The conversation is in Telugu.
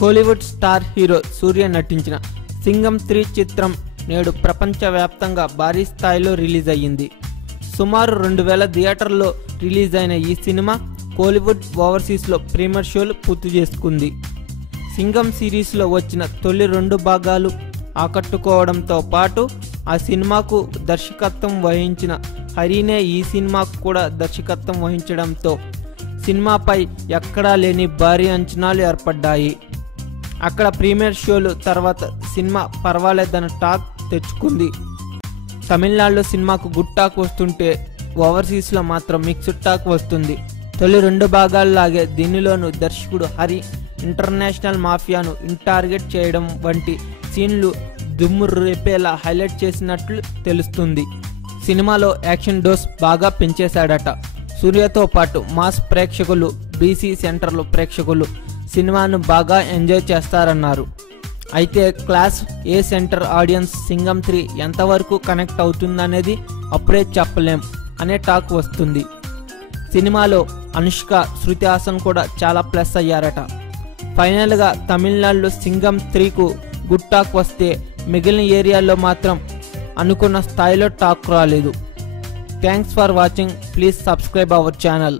కోలీవుడ్ స్టార్ హీరో సూర్య నటించిన సింగం 3 చిత్రం నేడు ప్రపంచవ్యాప్తంగా భారీ స్థాయిలో రిలీజ్ అయ్యింది. సుమారు 2000 థియేటర్లలో రిలీజ్ అయిన ఈ సినిమా కోలీవుడ్ ఓవర్సీస్లో ప్రీమియర్ షోలు పూర్తి చేసుకుంది. సింగం సిరీస్లో వచ్చిన తొలి 2 భాగాలు ఆకట్టుకోవడంతో పాటు ఆ సినిమాకు దర్శకత్వం వహించిన హరినే ఈ సినిమాకు కూడా దర్శకత్వం వహించడంతో సినిమాపై ఎక్కడా లేని భారీ అంచనాలు ఏర్పడ్డాయి. అక్కడ ప్రీమియర్ షోలు తర్వాత సినిమా పర్వాలేదన్న టాక్ తెచ్చుకుంది. తమిళనాడులో సినిమాకు గుడ్ టాక్ వస్తుంటే ఓవర్సీస్లో మాత్రం మిక్స్డ్ టాక్ వస్తుంది. తొలి 2 భాగాల్లాగే దీనిలోనూ దర్శకుడు హరి ఇంటర్నేషనల్ మాఫియాను ఇంటార్గెట్ చేయడం వంటి సీన్లు దుమ్ము రేపేలా హైలైట్ చేసినట్లు తెలుస్తుంది. సినిమాలో యాక్షన్ డోస్ బాగా పెంచేశాడట. సూర్యతో పాటు మాస్ ప్రేక్షకులు, బీసీ సెంటర్లు ప్రేక్షకులు సినిమాను బాగా ఎంజాయ్ చేస్తారన్నారు. అయితే క్లాస్ ఏ సెంటర్ ఆడియన్స్ సింగం 3 ఎంతవరకు కనెక్ట్ అవుతుందనేది అప్పుడే చెప్పలేం అనే టాక్ వస్తుంది. సినిమాలో అనుష్క, శృతి హాసన్ కూడా చాలా ప్లస్ అయ్యారట. ఫైనల్గా తమిళనాడులో సింగం 3కు గుడ్ టాక్ వస్తే మిగిలిన ఏరియాల్లో మాత్రం అనుకున్న స్థాయిలో టాక్ రాలేదు. Thanks for watching. Please subscribe our channel.